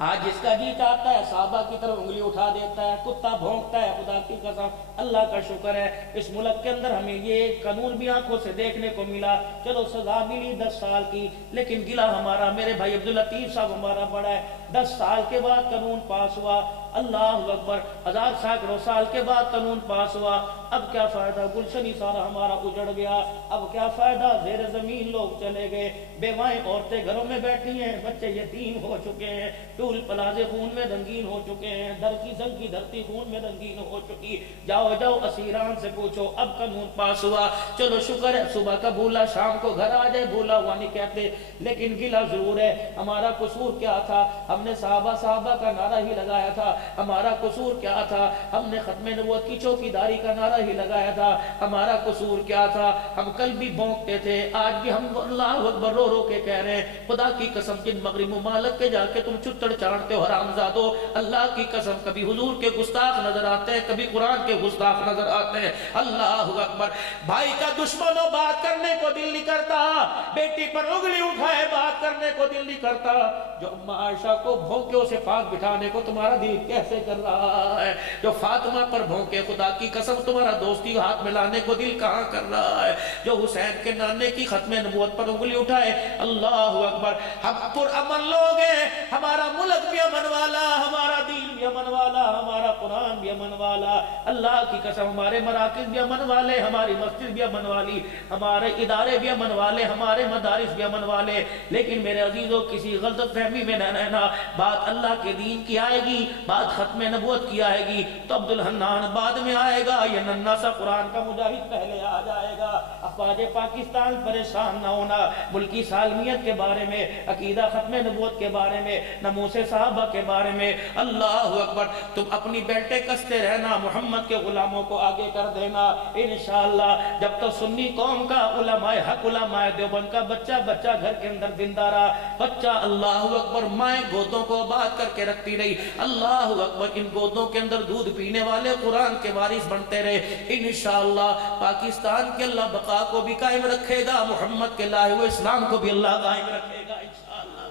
آج جس کا جی چاہتا ہے صحابہ کی طرف انگلی اٹھا دیتا ہے، کتا بھونکتا ہے۔ خدا کی قسم اللہ کا شکر ہے اس ملک کے اندر ہمیں یہ قانون بھی آنکھوں سے دیکھنے کو ملا، چلو سزا ملی 10 سال کی، لیکن گلا ہمارا میرے بھائی عبداللطیف صاحب ہمارا بڑا ہے۔ 10 سال کے بعد قانون پاس ہوا، اللہ اکبر، 1000 سینکڑوں سال کے بعد قانون پاس ہوا۔ اب کیا فائدہ، گلشن ہی سارا ہمارا اجڑ گیا۔ اب کیا فائدہ، زیر زمین لوگ چلے گئے، بیوائیں عورتیں گھروں میں بیٹھی ہیں، بچے یتیم ہو چکے ہیں، ٹول پلازے خون میں رنگین ہو چکے ہیں، در کی زنگ کی دھرتی خون میں رنگین ہو چکی۔ جاؤ جاؤ اسیران سے پوچھو، اب قانون پاس ہوا، چلو شکر ہے، صبح کا بھولا شام کو گھر آ جائے، بھولا ہوا نہیں کہتے، لیکن گلا ضرور ہے۔ ہمارا قصور کیا تھا، ہم نے صحابہ کا نعرہ ہی لگایا تھا۔ ہمارا قصور کیا تھا، ہم نے ختم نبوت کی چوکیداری کا نعرہ ہی لگایا تھا۔ ہمارا قصور کیا تھا، ہم کل بھی بھونکتے تھے، آج بھی ہم اللہ اکبر رو رو کے کہہ رہے ہیں، خدا کی قسم جن مغرب ممالک کے جا کے تم چتڑ چاڑتے ہو حرامزادو، اللہ کی قسم کبھی حضور کے گستاخ نظر آتے ہیں، کبھی قرآن کے گستاخ نظر آتے ہیں۔ اللہ اکبر، بھائی کا دشمنوں بات کرنے کو دل نہیں کرتا، بیٹی پر انگلی اٹھائے بات کرنے کو دل نہیں کرتا، جو اما عائشہ کو بھونکیوں سے پاک بٹھانے کو تمہارا دل کیسے کر رہا ہے، جو فاطمہ پر بھونکے خدا کی قسم تمہارا دوستی ہاتھ میں لانے کو دل کہاں کر رہا ہے، جو حسین کے نانے کی ختم نبوت پر انگلی اٹھائے۔ اللہ اکبر، ہم پر امن لوگ ہیں، ہمارا ملک بھی امن والا، ہمارا دین بھی امن والا، ہمارا قرآن بھی امن والا، اللہ کی قسم ہمارے مراکز بھی امن والے، ہماری مسجد بھی امن والی، ہمارے ادارے بھی امن والے، ہمارے مدارس بھی امن والے، لیکن میرے عزیزوں کسی غلط فہمی میں نہ رہنا، بات اللہ کے دین کی آئے گی، بات ختم نبوت کی آئے گی تو عبدالحنان بعد میں آئے گا، یہ ننھا سا قرآن کا مجاہد پہلے آ جائے گا۔ افواج پاکستان پریشان نہ ہونا، ملکی سالمیت کے بارے میں، عقیدہ ختم نبوت کے بارے میں، ناموس صحابہ کے بارے میں، اللہ اکبر، تم اپنی بیلٹیں کستے رہنا، محمد کے غلاموں کو آگے کر دینا انشاءاللہ۔ جب تو سنی قوم کا علماء حق، علماء دیوبند کا بچہ گھر کے اندر زندہ رہا، بچہ اللہ اکبر مائیں گودوں کو آباد کر کے رکھتی رہی، اللہ اکبر ان گودوں کے اندر دودھ پینے والے قرآن کے وارث بنتے رہے، انشاءاللہ پاکستان کے اللہ بقا کو بھی قائم رکھے گا، محمد کے لائے ہوئے اسلام کو بھی اللہ قائم رکھے گا انشاءاللہ۔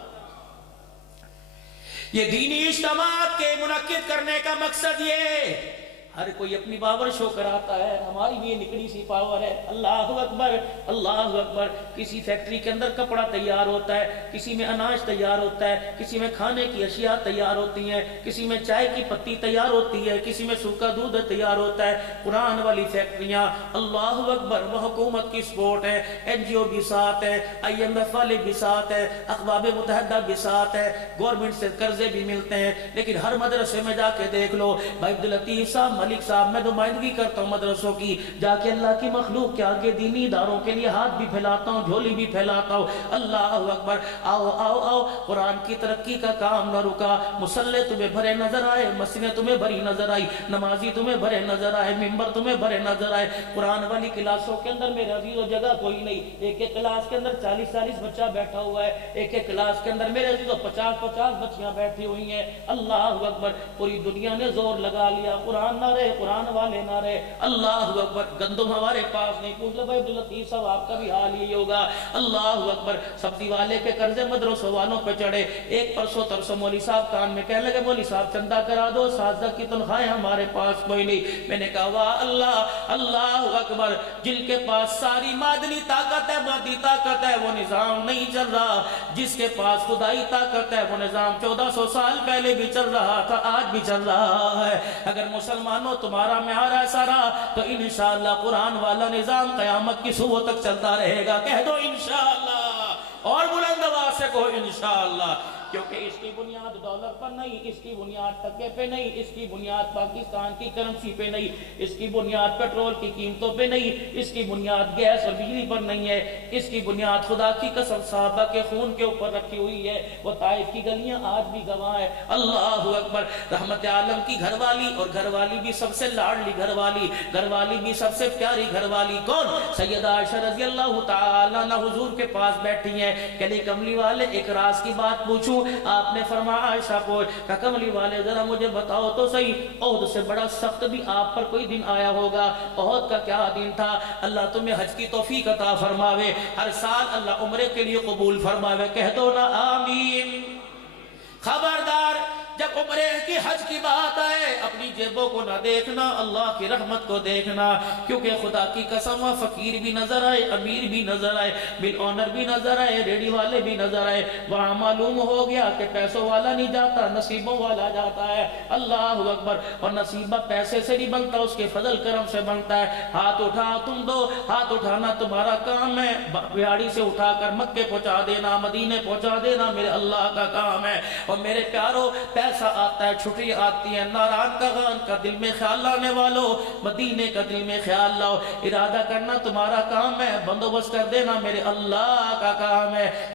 یہ دینی اجتماعات کے منعقد کرنے کا مقصد یہ، ہر کوئی اپنی پاور شو کراتا ہے، ہماری بھی یہ نکڑی سی پاور ہے، اللہ اکبر اللہ اکبر۔ کسی فیکٹری کے اندر کپڑا تیار ہوتا ہے، کسی میں اناج تیار ہوتا ہے، کسی میں کھانے کی اشیاء تیار ہوتی ہیں، کسی میں چائے کی پتی تیار ہوتی ہے، کسی میں سوکھا دودھ تیار ہوتا ہے، قرآن والی فیکٹریاں اللہ اکبر وہ حکومت کی سپورٹ ہے، این جی او بھی ساتھ ہے، آئی ایم ایف والے بھی ساتھ ہے، اقوام متحدہ بھی ساتھ ہے، گورنمنٹ سے قرضے بھی ملتے ہیں، لیکن ہر مدرسے میں جا کے دیکھ لو، بھائی عبداللطیف صاحب ملک صاحب میں نمائندگی کرتا ہوں مدرسوں کی، جا کے اللہ کی مخلوق کے آگے دینی اداروں کے لیے ہاتھ بھی پھیلاتا ہوں، جھولی بھی پھیلاتا ہوں، اللہ اکبر، آؤ آؤ آؤ، قرآن کی ترقی کا کام نہ رکا، مصلے تمہیں بھرے نظر آئے، مسجدیں تمہیں بھری نظر آئی، نمازی تمہیں بھرے نظر آئے، ممبر تمہیں بھرے نظر آئے، قرآن والی کلاسوں کے اندر میرے عزیزوں جگہ کوئی نہیں، ایک ایک کلاس کے اندر 40 بچہ بیٹھا ہوا ہے، ایک ایک کلاس کے اندر میرے عزیزوں 50 بچیاں بیٹھی ہوئی ہیں، اللہ اکبر، پوری دنیا نے زور لگا لیا، قرآن نہ رہے، قرآن والے نہ رہے، اللہ اکبر، گندم ہمارے پاس نہیں، پوچھ لو بھائی عبداللطیف صاحب آپ کا بھی حال یہی ہوگا، اللہ اکبر، سبزی والے کے قرضے مدرسوں والوں پہ چڑھے، ایک پرسوں مولوی صاحب کان میں کہنے لگے مولوی صاحب چندہ کرا دو، اساتذہ کی تنخواہیں ہمارے پاس کوئی نہیں، میں نے کہا واہ اللہ اللہ اکبر، جن کے پاس ساری معدنی طاقت ہے، مادی طاقت ہے، وہ نظام نہیں چل رہا، جس کے پاس خدائی طاقت ہے وہ نظام 1400 سال پہلے بھی چل رہا تھا، آج بھی چل رہا ہے، اگر مسلمانوں تمہارا معیار ایسا رہا تو انشاءاللہ قرآن والا نظام قیامت کی صبح تک چلتا رہے گا، کہہ دو انشاءاللہ، اور بلند آواز سے کہو انشاءاللہ، کیونکہ اس کی بنیاد ڈالر پر نہیں، اس کی بنیاد ٹکے پہ نہیں، اس کی بنیاد پاکستان کی کرنسی پہ نہیں، اس کی بنیاد پیٹرول کی قیمتوں پہ نہیں، اس کی بنیاد گیس اور بجلی پر نہیں ہے، اس کی بنیاد خدا کی قسم صحابہ کے خون کے اوپر رکھی ہوئی ہے، وہ طائف کی گلیاں آج بھی گواہ ہے، اللہ اکبر، رحمت عالم کی گھر والی، اور گھر والی بھی سب سے لاڈلی گھر والی بھی سب سے پیاری گھر والی کون؟ سیدہ عائشہ رضی اللہ تعالی عنہ حضور کے پاس بیٹھی ہیں، کہ کملی والے ایک راز کی بات پوچھوں، آپ نے فرمایا عائشہ پوچھ، کہ کملی والے ذرا مجھے بتاؤ تو صحیح، احد سے بڑا سخت بھی آپ پر کوئی دن آیا ہوگا، احد کا کیا دن تھا؟ اللہ تمہیں حج کی توفیق عطا فرماوے، ہر سال اللہ عمرے کے لیے قبول فرماوے، کہہ دو نا آمین۔ خبردار جب عمرے کی حج کی بات آئے اپنی جیبوں کو نہ دیکھنا، اللہ کی رحمت کو دیکھنا، کیونکہ خدا کی قسم فقیر بھی نظر آئے، امیر بھی نظر آئے، مل اونر بھی نظر آئے، ریڈی والے بھی نظر آئے، وہاں معلوم ہو گیا کہ پیسوں والا نہیں جاتا، نصیبوں والا جاتا ہے۔ اللہ اکبر۔ اور نصیبہ پیسے سے نہیں بنتا، اس کے فضل کرم سے بنتا ہے۔ ہاتھ اٹھا تم دو، ہاتھ اٹھانا تمہارا کام ہے، بہاڑی سے اٹھا کر مکے پہنچا دینا، مدینے پہنچا دینا میرے اللہ کا کام ہے۔ اور میرے پیارو، پیسہ آتا ہے، چھٹی آتی ہے، ناران کا غان کا دل میں خیال لانے والوں، مدینے کا دل میں خیال لاؤ، ارادہ کرنا تمہارا کام ہے، بندوبست کر دینا میرے اللہ کا کام ہے۔